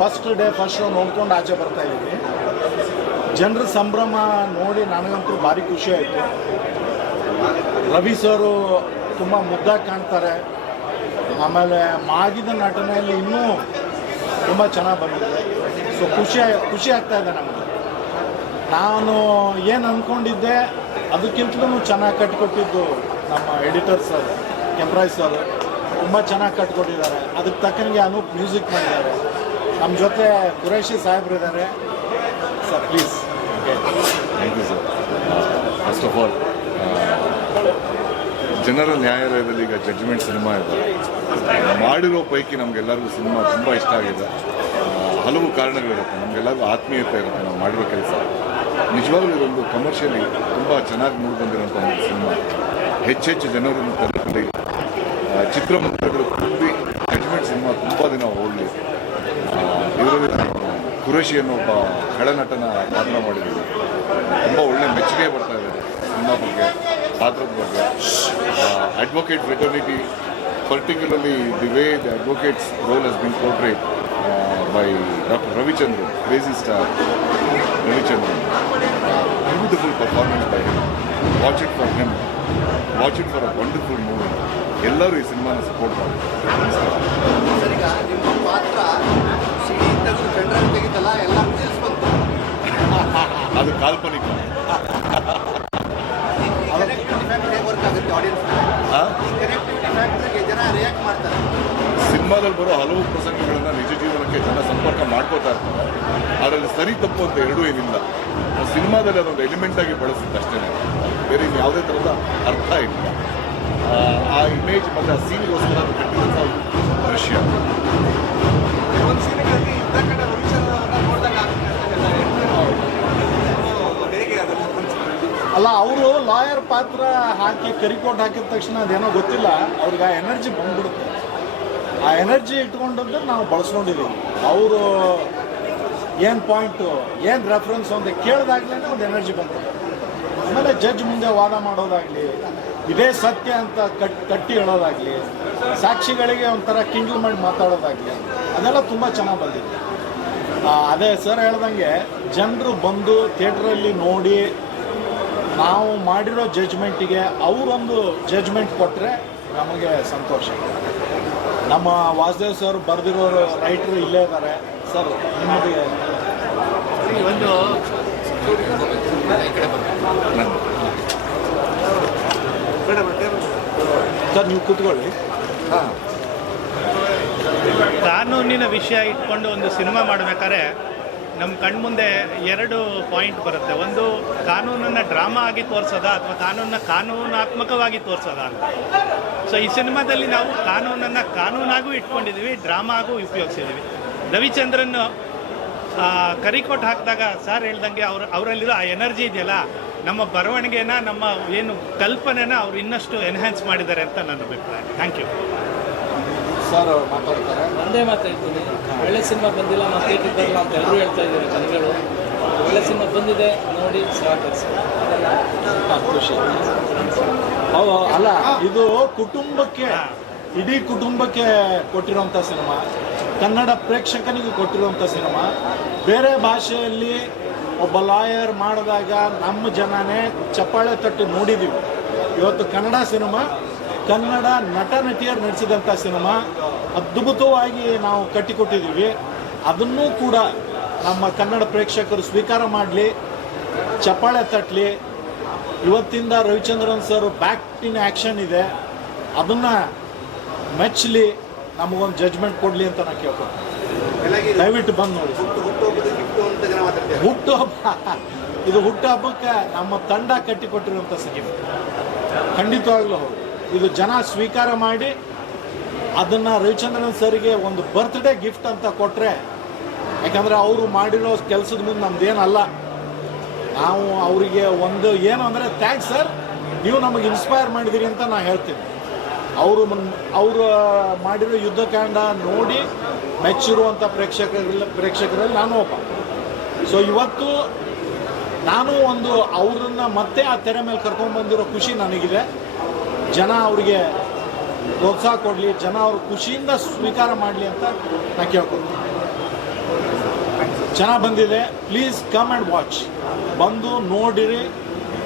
First day first show ನೋಡ್ಕೊಂಡು ಆಚೆ ಬರ್ತಾ ಇದ್ದೀವಿ ಜನರ ಸಂಭ್ರಮ ನೋಡಿ ನನಗಂತೂ ಭಾರಿ ಖುಷಿ ಆಯಿತು. ರವಿ ಸರು ತುಂಬ ಮುದ್ದಾಗಿ ಕಾಣ್ತಾರೆ. ಆಮೇಲೆ ಮಾಗಿದ ನಟನೆಯಲ್ಲಿ ಇನ್ನೂ ತುಂಬ ಚೆನ್ನಾಗಿ ಬಂದಿದೆ. ಸೊ ಖುಷಿ ಖುಷಿ ಆಗ್ತಾ ಇದೆ ನಮಗೆ. ನಾನು ಏನು ಅಂದ್ಕೊಂಡಿದ್ದೆ ಅದಕ್ಕಿಂತಲೂ ಚೆನ್ನಾಗಿ ಕಟ್ಕೊಟ್ಟಿದ್ದು ನಮ್ಮ ಎಡಿಟರ್ ಸರ್ ಕೆಂಪ್ರಾಯ್ ಸರ್. ತುಂಬ ಚೆನ್ನಾಗಿ ಕಟ್ಕೊಟ್ಟಿದ್ದಾರೆ. ಅದಕ್ಕೆ ತಕ್ಕಂಗೆ ಅನೂಪ್ ಮ್ಯೂಸಿಕ್ ಮಾಡಿದ್ದಾರೆ. ನಮ್ಮ ಜೊತೆ ಕುರೇಶಿ ಸಾಹೇಬ್ರು ಇದ್ದಾರೆ sir please thank you sir first of all ಜನರ ನ್ಯಾಯಾಲಯದಲ್ಲಿ ಈಗ ಜಡ್ಜ್ಮೆಂಟ್ ಸಿನಿಮಾ ಇದೆ. ಮಾಡಿರೋ ಪೈಕಿ ನಮಗೆಲ್ಲರಿಗೂ ಸಿನಿಮಾ ತುಂಬ ಇಷ್ಟ ಆಗಿದೆ. ಹಲವು ಕಾರಣಗಳಿರುತ್ತೆ ನಮಗೆಲ್ಲರಿಗೂ ಆತ್ಮೀಯತೆ ಇರುತ್ತೆ ನಾವು ಮಾಡಿರೋ ಕೆಲಸ. ನಿಜವಾಗ್ಲೂ ಇದೊಂದು ಕಮರ್ಷಿಯಲಿ ತುಂಬ ಚೆನ್ನಾಗಿ ಮೂಡಿ ಬಂದಿರೋಂಥ ಒಂದು ಸಿನಿಮಾ ಹೆಚ್ಚೆಚ್ಚು ಜನರನ್ನು ತರಲಿ ಚಿತ್ರಮಂದಿರಗಳು ತುಂಬಿ ಜಡ್ಜ್ಮೆಂಟ್ ಸಿನಿಮಾ ತುಂಬ ದಿನ ಓಡಲಿ ಇದರಲ್ಲಿ ನಾನು ಕುರೇಶಿ ಅನ್ನೋ ಒಬ್ಬ ಖಳನಟನ ಪಾತ್ರ ಮಾಡಿದ್ದೀವಿ ತುಂಬ ಒಳ್ಳೆ ಮೆಚ್ಚುಗೆ ಬರ್ತಾ ಇದೆ ಸಿನಿಮಾ ಬಗ್ಗೆ. ಪಾತ್ರದ ಬಗ್ಗೆ advocate fraternity particularly the way the advocates role has been portrayed by doctor Ravichandra crazy star Ravichandra beautiful performance by him watch it for him watch it for a wonderful movie ಎಲ್ಲರೂ ಈ ಸಿನಿಮಾನ support ಮಾಡಿ ಮಾಡ್ತಾರೆ ಸಿನಿಮಾದಲ್ಲಿ ಬರೋ ಹಲವು ಪ್ರಸಂಗಗಳನ್ನು ನಿಜ ಜೀವನಕ್ಕೆ ಜನ ಸಂಪರ್ಕ ಮಾಡ್ಕೋತಾ ಇರ್ತಾರೆ. ಅದರಲ್ಲಿ ಸರಿ ತಪ್ಪು ಅಂತ ಎರಡೂ ಏನಿಲ್ಲ. ಸಿನಿಮಾದಲ್ಲಿ ಅದೊಂದು ಎಲಿಮೆಂಟ್ ಆಗಿ ಬಳಸುತ್ತೆ ಅಷ್ಟೇ. ಬೇರೆ ಯಾವುದೇ ಥರದ ಅರ್ಥ ಇಲ್ಲ. ಆ, ಇಮೇಜ್ ಮತ್ತು ಆ ಸೀನ್ಗೋಸ್ಕರ ಅದು ಲಾಯರ್ ಪಾತ್ರ ಹಾಕಿ ಕರಿಕೋಟ್ ಹಾಕಿದ ತಕ್ಷಣ ಅದೇನೋ ಗೊತ್ತಿಲ್ಲ. ಅವ್ರಿಗೆ ಆ ಎನರ್ಜಿ ಬಂದ್ಬಿಡುತ್ತೆ. ಆ ಎನರ್ಜಿ ಇಟ್ಕೊಂಡದ್ದು ನಾವು ಬಳಸ್ಕೊಂಡಿದ್ದೀವಿ. ಅವರು ಏನು ಪಾಯಿಂಟು ಏನು ರೆಫರೆನ್ಸ್ ಅಂತ ಕೇಳಿದಾಗ್ಲೇ ಒಂದು ಎನರ್ಜಿ ಬಂತು. ಆಮೇಲೆ ಜಡ್ಜ್ ಮುಂದೆ ವಾದ ಮಾಡೋದಾಗಲಿ, ಇದೇ ಸತ್ಯ ಅಂತ ಕಟ್, ಕಟ್ಟಿ ಹೇಳೋದಾಗಲಿ, ಸಾಕ್ಷಿಗಳಿಗೆ ಒಂಥರ ಕಿಂಡ್ಲ್ ಮಾಡಿ ಮಾತಾಡೋದಾಗಲಿ, ಅದೆಲ್ಲ ತುಂಬ ಚೆನ್ನಾಗಿ ಬಂದಿದೆ. ಅದೇ ಸರ್ ಹೇಳ್ದಂಗೆ, ಜನರು ಬಂದು ಥಿಯೇಟ್ರಲ್ಲಿ ನೋಡಿ ನಾವು ಮಾಡಿರೋ ಜಜ್ಮೆಂಟಿಗೆ ಅವರೊಂದು ಜಡ್ಜ್ಮೆಂಟ್ ಕೊಟ್ಟರೆ ನಮಗೆ ಸಂತೋಷ. ನಮ್ಮ ವಾಸುದೇವ್ ಸರ್ ಬರೆದಿರೋರು ರೈಟ್ರು ಇಲ್ಲೇ ಇದ್ದಾರೆ. ಸರ್ ನಿಮಗೆ ಒಂದು ಸರ್ ನೀವು ಕೂತ್ಕೊಳ್ಳಿ. ಕಾನೂನಿನ ವಿಷಯ ಇಟ್ಕೊಂಡು ಒಂದು ಸಿನಿಮಾ ಮಾಡಬೇಕಾದ್ರೆ ನಮ್ಮ ಕಣ್ಮುಂದೆ ಎರಡು ಪಾಯಿಂಟ್ ಬರುತ್ತೆ. ಒಂದು ಕಾನೂನನ್ನು ಡ್ರಾಮಾ ಆಗಿ ತೋರಿಸೋದಾ ಅಥವಾ ಕಾನೂನನ್ನ ಕಾನೂನಾತ್ಮಕವಾಗಿ ತೋರಿಸೋದಾ ಅಂತ? ಸೊ ಈ ಸಿನಿಮಾದಲ್ಲಿ ನಾವು ಕಾನೂನನ್ನು ಕಾನೂನಾಗೂ ಇಟ್ಕೊಂಡಿದ್ದೀವಿ ಡ್ರಾಮಾಗೂ ಉಪಯೋಗಿಸಿದ್ದೀವಿ ರವಿಚಂದ್ರನ್ ಕರಿಕೋಟ್ ಹಾಕಿದಾಗ ಸರ್ ಹೇಳ್ದಂಗೆ ಅವ್ರು, ಅವರಲ್ಲಿರೋ ಆ ಎನರ್ಜಿ ಇದೆಯಲ್ಲ, ನಮ್ಮ ಬರವಣಿಗೆನ, ನಮ್ಮ ಏನು ಕಲ್ಪನೆನ ಅವ್ರು ಇನ್ನಷ್ಟು ಎನ್ಹ್ಯಾನ್ಸ್ ಮಾಡಿದ್ದಾರೆ ಅಂತ ನನ್ನ ಅಭಿಪ್ರಾಯ. ಥ್ಯಾಂಕ್ ಯು ಸರ್ ಮಾತಾಡ್ತಾರೆ. ಒಂದೇ ಮಾತಾಡ್ತೀನಿ. ಒಳ್ಳೆ ಸಿನಿಮಾ ಬಂದಿಲ್ಲ ನಾವು ಥಿಯೇಟ್ರಿಗೆ ಬರಲ್ಲ ಅಂತ ಎಲ್ಲರೂ ಹೇಳ್ತಾ ಇದ್ದಾರೆ ಜನಗಳು ಒಳ್ಳೆ ಸಿನಿಮಾ ಬಂದಿದೆ ನೋಡಿ ಸಹಕರಿಸಿ ಖುಷಿ. ಹೌ ಅಲ್ಲ ಇದು ಕುಟುಂಬಕ್ಕೆ ಇಡೀ ಕುಟುಂಬಕ್ಕೆ ಕೊಟ್ಟಿರುವಂಥ ಸಿನಿಮಾ. ಕನ್ನಡ ಪ್ರೇಕ್ಷಕನಿಗೆ ಕೊಟ್ಟಿರುವಂಥ ಸಿನಿಮಾ. ಬೇರೆ ಭಾಷೆಯಲ್ಲಿ ಒಬ್ಬ ಲಾಯರ್ ಮಾಡಿದಾಗ ನಮ್ಮ ಜನನೇ ಚಪ್ಪಾಳೆ ತಟ್ಟಿ ನೋಡಿದ್ದೀವಿ ಇವತ್ತು ಕನ್ನಡ ಸಿನಿಮಾ, ಕನ್ನಡ ನಟ ನಟಿಯರು ನಡೆಸಿದಂಥ ಸಿನಿಮಾ, ಅದ್ಭುತವಾಗಿ ನಾವು ಕಟ್ಟಿಕೊಟ್ಟಿದ್ದೀವಿ. ಅದನ್ನೂ ಕೂಡ ನಮ್ಮ ಕನ್ನಡ ಪ್ರೇಕ್ಷಕರು ಸ್ವೀಕಾರ ಮಾಡಲಿ, ಚಪ್ಪಾಳೆ ತಟ್ಟಲಿ ಇವತ್ತಿಂದ Ravichandran sir back in action ಇದೆ. ಅದನ್ನು ಮೆಚ್ಚಲಿ ನಮಗೊಂದು ಜಡ್ಜ್ಮೆಂಟ್ ಕೊಡಲಿ ಅಂತ ನಾನು ಕೇಳ್ಕೊತೀನಿ. ದಯವಿಟ್ಟು ಬಂದು ನೋಡಿ. ಹುಟ್ಟು ಹುಟ್ಟುಹಬ್ಬದ ಗಿಫ್ಟು ಅಂತ ಜನ ಮಾತಾಡ್ತಾರೆ ಹುಟ್ಟು ಹಬ್ಬ ಇದು ಹುಟ್ಟುಹಬ್ಬಕ್ಕೆ ನಮ್ಮ ತಂಡ ಕಟ್ಟಿಕೊಟ್ಟಿರುವಂಥ ಸಿನಿಮಾ. ಖಂಡಿತವಾಗ್ಲೂ ಹೌದು. ಇದು ಜನ ಸ್ವೀಕಾರ ಮಾಡಿ ಅದನ್ನು ರವಿಚಂದ್ರನ್ ಸರ್ಗೆ ಒಂದು ಬರ್ತ್ಡೇ ಗಿಫ್ಟ್ ಅಂತ ಕೊಟ್ಟರೆ ಯಾಕಂದರೆ ಅವರು ಮಾಡಿರೋ ಕೆಲಸದ ಮುಂದೆ ನಮ್ದೇನಲ್ಲ. ನಾವು ಅವರಿಗೆ ಒಂದು ಏನು ಅಂದರೆ ಥ್ಯಾಂಕ್ಸ್ ಸರ್ ನೀವು ನಮಗೆ ಇನ್ಸ್ಪೈರ್ ಮಾಡಿದಿರಿ ಅಂತ ನಾನು ಹೇಳ್ತೀನಿ. ಅವರು ಅವರು ಮಾಡಿರೋ ಯುದ್ಧಕಾಂಡ ನೋಡಿ ಮೆಚ್ಚಿರುವಂಥ ಪ್ರೇಕ್ಷಕರಲ್ಲಿ ಪ್ರೇಕ್ಷಕರಲ್ಲಿ ನಾನು ಒಬ್ಬ. ಸೊ ಇವತ್ತು ನಾನು ಒಂದು ಅವರನ್ನು ಮತ್ತೆ ಆ ತೆರೆ ಮೇಲೆ ಕರ್ಕೊಂಡ್ಬಂದಿರೋ ಖುಷಿ ನನಗಿದೆ. ಜನ ಅವರಿಗೆ ಪ್ರೋತ್ಸಾಹ ಕೊಡಲಿ, ಜನ ಅವ್ರ ಖುಷಿಯಿಂದ ಸ್ವೀಕಾರ ಮಾಡಲಿ ಅಂತ ನಾನು ಕೇಳ್ಕೊತೀನಿ ಚೆನ್ನಾಗಿ ಬಂದಿದೆ ಪ್ಲೀಸ್ ಕಮ್ ಆ್ಯಂಡ್ ವಾಚ್ ಬಂದು ನೋಡಿರಿ,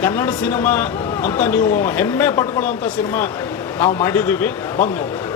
ಕನ್ನಡ ಸಿನಿಮಾ ಅಂತ ನೀವು ಹೆಮ್ಮೆ ಪಟ್ಕೊಳ್ಳುವಂಥ ಸಿನಿಮಾ ನಾವು ಮಾಡಿದ್ದೀವಿ. ಬಂದು ನೋಡಿ